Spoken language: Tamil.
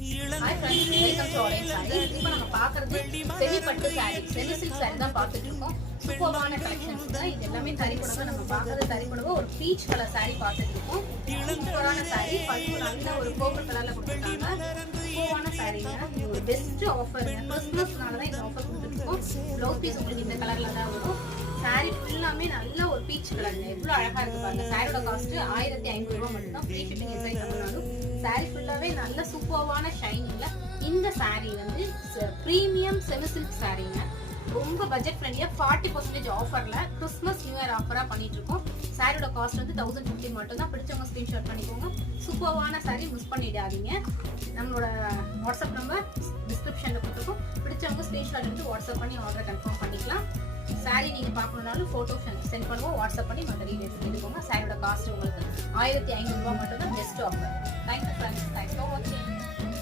Hi friends, welcome to orange sorry. இப்போ நம்ம பார்க்குறது செமி பட்டு சாரி, செமி சில்க் சாரி தான் பார்த்துட்டு இருக்கோம். சூப்பர்வான கலெக்ஷன்ஸ் தான் இது எல்லாமே. தறி புடவை நம்ம பார்க்குறது தறி புடவை ஒரு பீச் கலர் சாரி பார்த்துட்டு இருக்கோம். சூப்பரான சாரி, பட்டு நல்ல ஒரு பர்பிள் கலரில் கொடுத்துருக்காங்க. சூப்பரான சாரீங்க, இது ஒரு பெஸ்ட் ஆஃபருங்க. கிறிஸ்மஸ்னால தான் இந்த ஆஃபர் கொடுத்துருக்கோம். ப்ளவுஸ் பீஸ் உங்களுக்கு இந்த கலரில் தான் வரும். சாரி ஃபுல்லாமே நல்ல ஒரு பீச் கலருங்க. எவ்வளோ அழகாக இருக்குது பாருங்க. சாரியோட காஸ்ட் 1500 ரூபா மட்டும் தான். ஃப்ரீ ஷிப்பிங் என்ஜாய் பண்ணாலும் சாரி ஃபுல்லாவே நல்ல சூப்பர்வான ஷைனிங்ல. இந்த சாரி வந்து பிரீமியம் செமி சில்க் சாரீங்க. ரொம்ப பட்ஜெட் ஃப்ரெண்ட்லியா 40% ஆஃபர்ல கிறிஸ்மஸ் நியூ இயர் ஆஃபரா பண்ணிட்டு இருக்கோம். சாரியோட காஸ்ட் வந்து 1050 மட்டும் தான். பிடிச்சவங்க ஸ்கிரீன்ஷாட் பண்ணிக்கோங்க. சூப்பர்வான சாரி மிஸ் பண்ணிடாதீங்க. நம்மளோட வாட்ஸ்அப் நம்பர் டிஸ்கிரிப்ஷன்ல கொடுத்துருக்கோம். பிடிச்சவங்க ஸ்கிரீன்ஷாட் எடுத்து வாட்ஸ்அப் பண்ணி ஆர்டர் கன்ஃபார்ம் பண்ணிக்கலாம். சாரி நீங்க பார்க்கணும்னாலும் போட்டோ சென்ட் பண்ணுவோம். வாட்ஸ்அப் பண்ணி மற்ற டீடைல்ஸ் எடுத்துக்கோங்க. சாரியோட காஸ்ட் உங்களுக்கு 1500 ரூபா மட்டும் தான். Best offer. Thank you friends, thanks for வாட்சிங்.